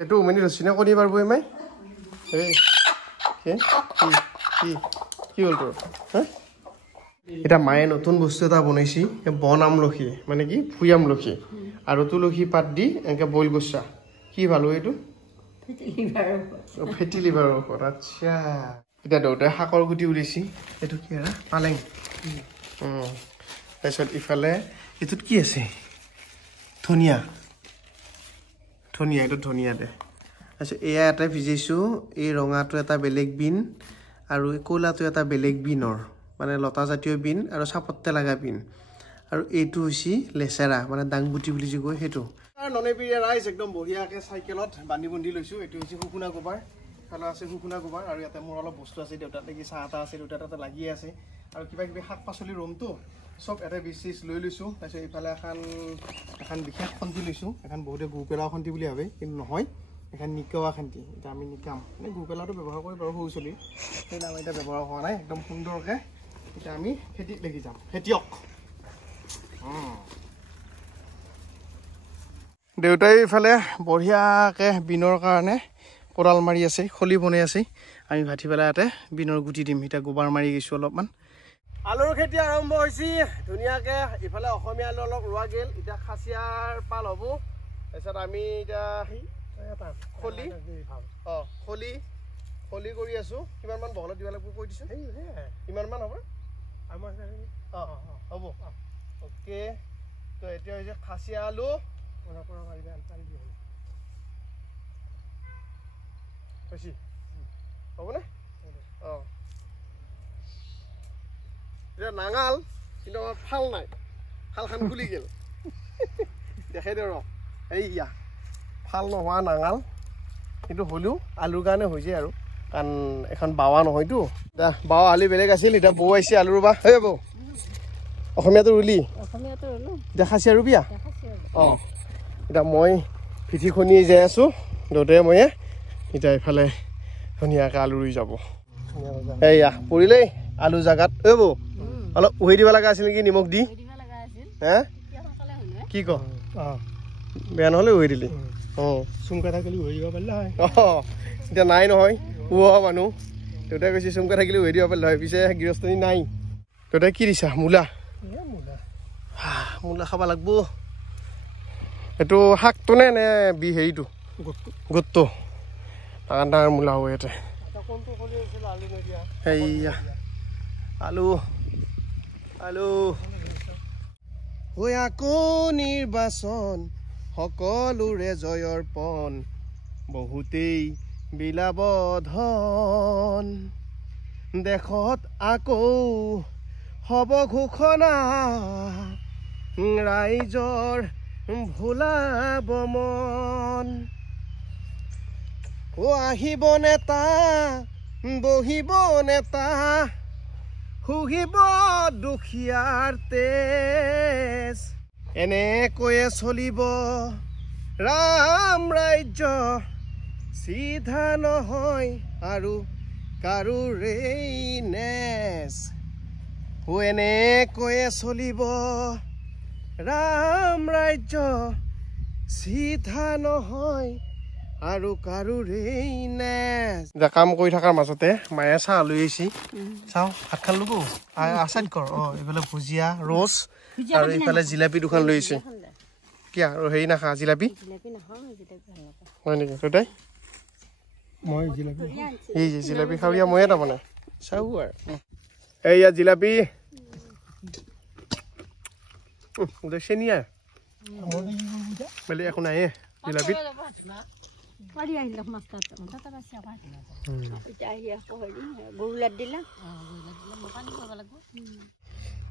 এইটো উমনি ৰচি নে কণী পাৰিব এমাই এই কি হ'ল তোৰ হা এটা মায়ে নতুন বস্তু এটা বনাইছি বন আমলখি মানে কি ফুই আমলখি আৰু তুলসী পাত দি এনেকৈ বইল কৰিছা কি ভালো এইটো ফেটি লিভাৰৰ ওপৰত আচ্ছা এতিয়া দেউতাই শাকৰ গুটি উলিয়াইছি এইটো কি আৰু পালেং তাৰপিছত ইফালে এইটোত কি আছে ধনিয়া এইটো ধনিয়া দে তাৰপিছত এয়া এটাই ভিজাইছোঁ এই ৰঙাটো এটা বেলেগ বিন আৰু এই ক'লাটো এটা বেলেগ বিনৰ মানে লতা জাতীয় বিন আৰু চাপতে লগা বিন আৰু এইটো হৈছে লেচেৰা মানে দাংবুটি বুলি যে কয় সেইটো ননেপিৰিয়া ৰাইজ একদম বঢ়িয়াকৈ চাইকেলত বান্ধি বুন্ধি লৈছোঁ এইটো হৈছে শুকুনা গোবাৰ ইফালে আছে শুকুনা গোবাৰ আৰু ইয়াতে মোৰ অলপ বস্তু আছে দেউতাতে কি চাহ এটা আছে দেউতা তাতে লাগি আছে আৰু কিবা কিবি শাক পাচলি ৰুমটো চব এটা বিচ লৈ লৈছোঁ তাৰপিছত ইফালে এখন বিশেষ খন্তি লৈছোঁ এখন বহুতে গু পেলাও খন্তি বুলি ভাবে কিন্তু নহয় এখন নিকোৱা খন্তি এতিয়া আমি নিকাম মানে গু পেলাওটো ব্যৱহাৰ কৰি বাৰু সৰু চলি সেইটো আমি এতিয়া ব্যৱহাৰ কৰা নাই একদম সুন্দৰকৈ এতিয়া আমি খেতিত লাগি যাম খেতিয়ক দেউতাই ইফালে বঢ়িয়াকৈ বিনৰ কাৰণে কোৰাল মাৰি আছে খলি বনাই আছে আমি ভাটি পেলাই ইয়াতে বিনৰ গুটি দিম এতিয়া গোবৰ মাৰি গৈছোঁ অলপমান আলুৰ খেতি আৰম্ভ হৈছে ধুনীয়াকৈ ইফালে অসমীয়া আলু অলপ ৰোৱা গ'ল এতিয়া খাচীয়াৰ পাল হ'ব তাৰপিছত আমি এতিয়া খলি কৰি আছোঁ কিমানমান বহলত দিব লাগিব কৈ দিছোঁ কিমানমান হ'ব হ'ব অ'কে তো এতিয়া হৈছে খাচীয়া আলু হ'বনে অঁ এতিয়া নাঙাল কিন্তু আমাৰ ফাল নাই ফালখান খুলি গ'ল দেখাই দে ৰ এইয়া ফাল নোহোৱা নাঙাল কিন্তু হ'লেও আলুৰ কাৰণে হৈছে আৰু কাৰণ এখন বাৱা নহয়তো এতিয়া বাৱা আলি বেলেগ আছিল এতিয়া বৌ আহিছে আলু ৰুবা হে বৌ অসমীয়াটো ৰুলি এতিয়া খাচীয়া ৰুবিয়া অঁ এতিয়া মই পিঠি খনি যাই আছোঁ দেউতাই ময়ে এতিয়া এইফালে ধুনীয়াকৈ আলু ৰুই যাব এইয়া পৰিলেই আলু জেগাত ঐ বৌ অলপ উহি দিব লগা আছিল নেকি নিমখ দি হে কি ক বেয়া নহ'লে উহি দিলি অঁ চুমকা থাকিলে উহি দিব পাৰিলে হয় অঁ এতিয়া নাই নহয় উহ মানুহ দেউতাই কৈছে চুমকা থাকিলে উহি দিব পাৰিলে হয় পিছে গৃহস্থনী নাই দেউতাই কি দিছা মূলা মূলা খাব লাগব এইটো শাকটো নে হেৰিটো গোটটো ডাঙৰ ডাঙৰ মূলা হ'ব ইয়াতে সেইয়া আলু হৈ আকৌ নিৰ্বাচন সকলোৰে জয়ৰ পণ বহুতেই বিলাব ধন দেশত আকৌ হ'ব ঘোষণা ৰাইজৰ ভোলাব মন আহিব নেতা বহিব নেতা শুহিব দুখীয়াৰ তেজ এনেকৈয়ে চলিব ৰাম ৰাজ্য চিধা নহয় আৰু কাৰোৰেই নেজ এনেকৈয়ে চলিব ৰাম ৰাজ্য চিধা নহয় আৰু কাৰোৰেই নেজ কাম কৰি থকাৰ মাজতে মায়ে চাহ লৈ আহিছি চাওঁ ভাত খালো গো আচাৰ কৰ অঁ এইফালে ভুজিয়া ৰ'জ আৰু এইফালে জিলাপি দুখন লৈ আহিছে কিয় আৰু হেৰি নাখা জিলাপি হয় নেকি দেউতাই মই জিলাপি এই যে জিলাপি খাৱৰীয়া ময়ে তাৰমানে চাওঁ আৰু এইয়া জিলাপি চেনিয়া বেলেগ একো নাই জিলাপিত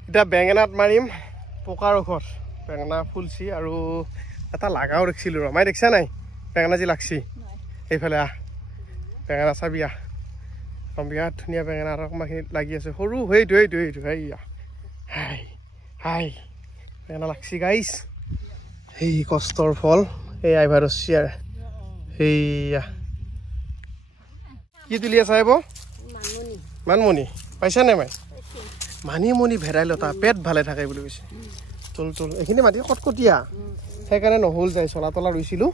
এতিয়া বেঙেনাত মাৰিম পকাৰ ঔষধ বেঙেনা ফুলছি আৰু এটা লাগাও দেখিছিলোঁ ৰমাই দেখিছা নাই বেঙেনা যি লাগছি সেইফালে আহ বেঙেনা চাবি আহ বিৰাট ধুনীয়া বেঙেনা অকণমানখিনি লাগি আছে সৰু সেইটো সেইয়া হাই বেঙেনা লাগছি গাইছ সেই কষ্টৰ ফল এই আহিবা ৰচি আৰু সেইয়া কি তুলি আছা এইব মানমণি পাইছা নে মাই মানিমণি ভেদাইলতা পেট ভালে থাকে বুলি কৈছে তুল এইখিনি মাটি কটকটীয়া সেইকাৰণে নহ'ল যায় চলা তলা ৰুইছিলোঁ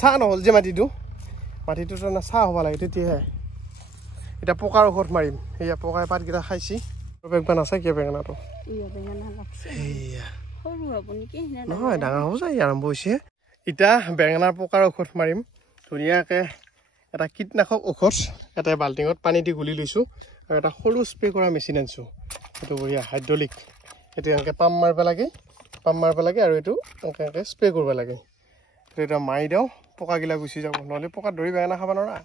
চাহ নহ'ল যে মাটিটোতো না চাহ হ'ব লাগে তেতিয়াহে এতিয়া পকাৰ ঔষধ মাৰিম সেয়া পকাই পাতকেইটা খাইছি বেগবা নাচাই কিয় বেঙেনাটো নহয় ডাঙৰ হ'ব যায় আৰম্ভ হৈছে এতিয়া বেঙেনাৰ পকাৰ ঔষধ মাৰিম ধুনীয়াকৈ এটা কীটনাশক ঔষধ এটা বাল্টিঙত পানী দি গুলি লৈছোঁ আৰু এটা সৰু স্প্ৰে কৰা মেচিন আনিছোঁ এইটো বঢ়িয়া হাইড্ৰলিক এইটো এনেকৈ পাম্প মাৰিব লাগে আৰু এইটো এনেকৈ স্প্ৰে কৰিব লাগে এইটো এটা মাৰি দিওঁ পকাগিলা গুচি যাব নহ'লে পকাত ধৰি বেঙেনা খাব নোৱাৰা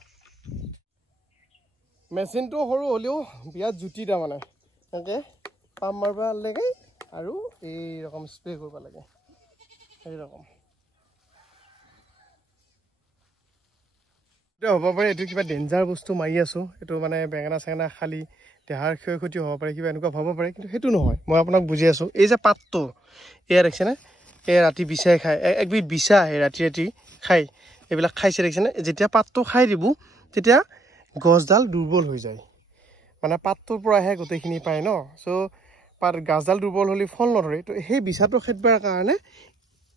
মেচিনটো সৰু হ'লেও বিৰাট জুতি তাৰমানে এনেকৈ পাম্প মাৰিব লাগে আৰু এই ৰকম স্প্ৰে কৰিব লাগে এই ৰকম হ'ব পাৰে এইটো কিবা ডেঞ্জাৰ বস্তু মাৰি আছোঁ এইটো মানে বেঙেনা চেঙেনা খালি দেহাৰ ক্ষয় ক্ষতি হ'ব পাৰে কিবা এনেকুৱা হ'ব পাৰে কিন্তু সেইটো নহয় মই আপোনাক বুজি আছোঁ এই যে পাতটো এয়া দেখিছেনে এই ৰাতি বিচাই খায় একবিধ বিচা আহে ৰাতি খায় এইবিলাক খাইছে দেখিছেনে যেতিয়া পাতটো খাই দিব তেতিয়া গছডাল দুৰ্বল হৈ যায় মানে পাতটোৰ পৰাহে গোটেইখিনি পায় ন চ' গাছডাল দুৰ্বল হ'লে ফল নধৰে তো সেই বিচাটো খেদবাৰ কাৰণে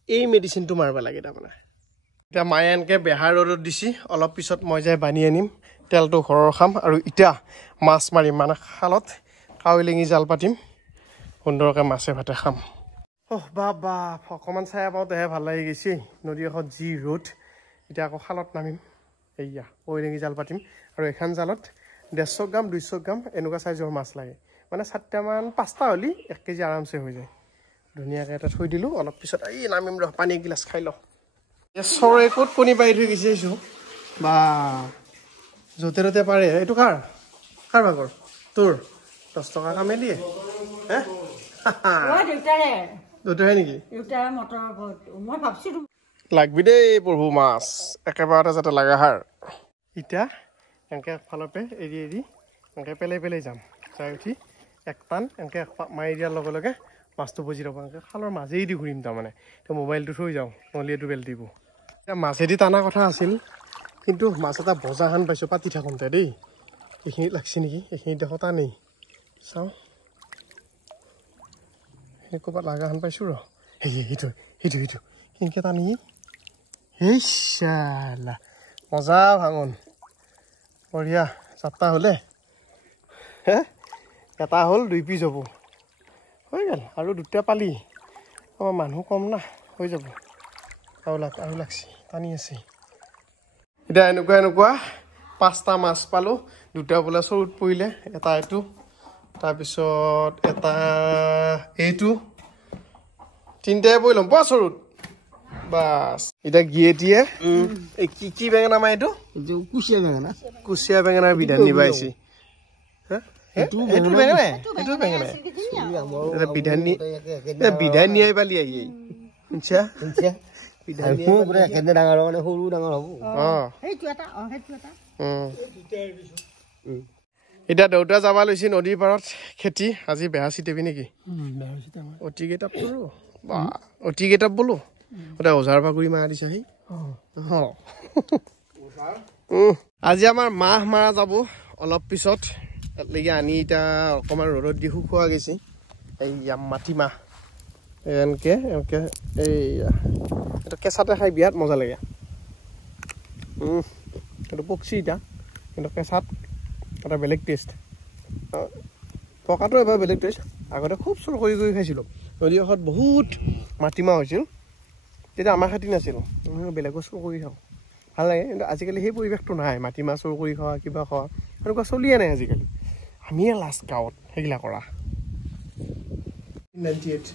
এই মেডিচিনটো মাৰিব লাগে তাৰমানে এতিয়া মায়ে এনেকৈ বেহাৰ ৰ'দত দিছি অলপ পিছত মই যাই বানি আনিম তেলটো ঘৰৰ খাম আৰু এতিয়া মাছ মাৰিম মানে খালত কাৱৈ লেঙি জাল পাতিম সুন্দৰকৈ মাছে ভাতে খাম বা অকণমান চাই পাওঁতেহে ভাল লাগি গৈছে নদীৰ কাষত যি ৰ'দ এতিয়া আকৌ খালত নামিম এইয়া কাৱৈ লেঙি জাল পাতিম আৰু এখন জালত 150 গ্ৰাম 200 গ্ৰাম এনেকুৱা চাইজৰ মাছ লাগে মানে 4টামান 5টা হ'লে 1 কেজি আৰামছে হৈ যায় ধুনীয়াকৈ এটা থৈ দিলোঁ অলপ পিছত এই নামিম ৰ পানী এগিলাচ খাই লওঁ চৰে ক'ত কণী পাৰি থৈ গৈছে বা য'তে ত'তে পাৰে এইটো কাৰ ভাগৰ তোৰ 10 টকা কামে দিয়ে দেউতাৰে নেকি লাগবি দেই প্ৰভু মাছ একেবাৰতে যাতে লাগা সাৰ এতিয়া এনেকৈ একফালৰ পৰা এৰি এনেকৈ পেলাই যাম চাই উঠি এক টান এনেকৈ মাৰি দিয়াৰ লগে লগে মাছটো বুজি ৰ'ব এনেকৈ খালৰ মাজেই দি ঘূৰিম তাৰমানে এতিয়া মোবাইলটো থৈ যাওঁ নহ'লে এইটো বেল দিব এতিয়া মাছেদি টানা কথা আছিল কিন্তু মাছ এটা বজা হান পাইছোঁ পাতি থাকোঁতে দেই এইখিনিত লাগছে নেকি এইখিনিত দেখো টানেই চাওঁ সেই ক'ৰবাত লাগা হান পাইছোঁ ৰ সেইটো কেনেকৈ টানি সেই চালা মজা ভাঙোন বঢ়িয়া 7টা হ'লে এটা হ'ল 2 পিচ হ'ব হৈ গ'ল আৰু 2টা পালি আমাৰ মানুহ কম না হৈ যাব আৰু লাগছি টানি আছে এতিয়া এনেকুৱা 5টা মাছ পালোঁ 2টা বোলে চৰুত পৰিলে এটা এইটো তাৰপিছত এটা এইটো 3টাই পৰি ল'ম চৰুত বাছ এতিয়া গিয়েটিয়ে কি বেঙেনা মাৰ এইটো কুচিয়া বেঙেনাৰ বিধান নিবাইছি বিধান নিয়াই পালি আহি এতিয়া দেউতা যাবা লৈছি নদীৰ পাৰত খেতি আজি বেহা চিটাবি নেকি অতি কেইটাপ বোলো ওজাৰ পাগুৰি মাৰা দিছে সি আজি আমাৰ মাহ মাৰা যাব অলপ পিছত লাগি আনি এতিয়া অকণমান ৰ'দত দি শুকোৱা গৈছে এইয়া মাটিমাহ এনেকৈ এইয়া এইটো কেঁচাতে খাই বিৰাট মজা লাগে এইটো পকছি এতিয়া কিন্তু কেঁচাত এটা বেলেগ টেষ্ট পকাটো এবাৰ বেলেগ টেষ্ট আগতে খুব চুৰ কৰি খাইছিলোঁ নদী কাষত বহুত মাটিমাহ হৈছিল তেতিয়া আমাৰ খেতি নাছিল বেলেগৰ চুৰ কৰি খাওঁ ভাল লাগে কিন্তু আজিকালি সেই পৰিৱেশটো নাই মাটিমাহ চুৰ কৰি খোৱা কিবা খোৱা এনেকুৱা চলিয়ে নাই আজিকালি আমিয়ে লাষ্ট গাঁৱত সেইগিলা কৰা 98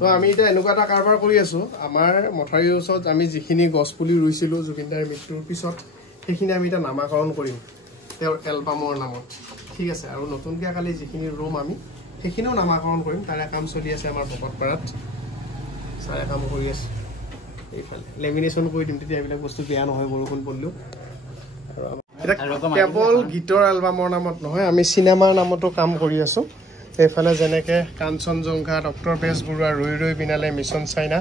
তো আমি এতিয়া এনেকুৱা এটা কাৰবাৰ কৰি আছোঁ আমাৰ মথাউৰিৰ ওচৰত আমি যিখিনি গছ পুলি ৰুইছিলোঁ জুবিন দাৰ মৃত্যুৰ পিছত সেইখিনি আমি এতিয়া নামাকৰণ কৰিম তেওঁৰ এলবামৰ নামত ঠিক আছে আৰু নতুনকৈ কালি যিখিনি ৰুম আমি সেইখিনিও নামাকৰণ কৰিম তাৰে কাম চলি আছে আমাৰ ভকতপাৰাত ছাৰে কাম কৰি আছে এইফালে লেমিনেশ্যন কৰি দিম তেতিয়া এইবিলাক বস্তু বেয়া নহয় বৰষুণ পৰিলেও আৰু কেৱল গীতৰ এলবামৰ নামত নহয় আমি চিনেমাৰ নামতো কাম কৰি আছোঁ এইফালে যেনেকৈ কাঞ্চনজংঘা ডক্টৰ বেজবৰুৱা ৰৈ পিনালে মিছন চাইনা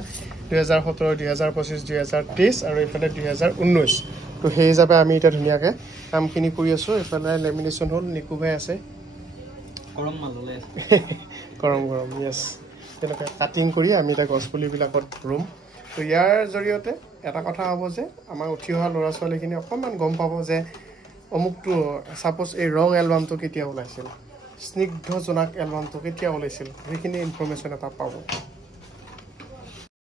2017 2025 2023 আৰু এইফালে 2019 তো সেই হিচাপে আমি এতিয়া ধুনীয়াকৈ কামখিনি কৰি আছোঁ এইফালে লেমিনেশ্যন হ'ল নিকু ভাই আছে গৰম য়েছ তেনেকৈ কাটিং কৰি আমি এতিয়া গছপুলিবিলাকত ৰুম তো ইয়াৰ জৰিয়তে এটা কথা হ'ব যে আমাৰ উঠি অহা ল'ৰা ছোৱালীখিনি অকণমান গম পাব যে অমুকটো ছাপ'জ এই ৰং এলবামটো কেতিয়া ওলাইছিল স্নিগ্ধ জোনাক এলবামটো কেতিয়া ওলাইছিল সেইখিনি ইনফৰ্মেশ্যন এটা পাব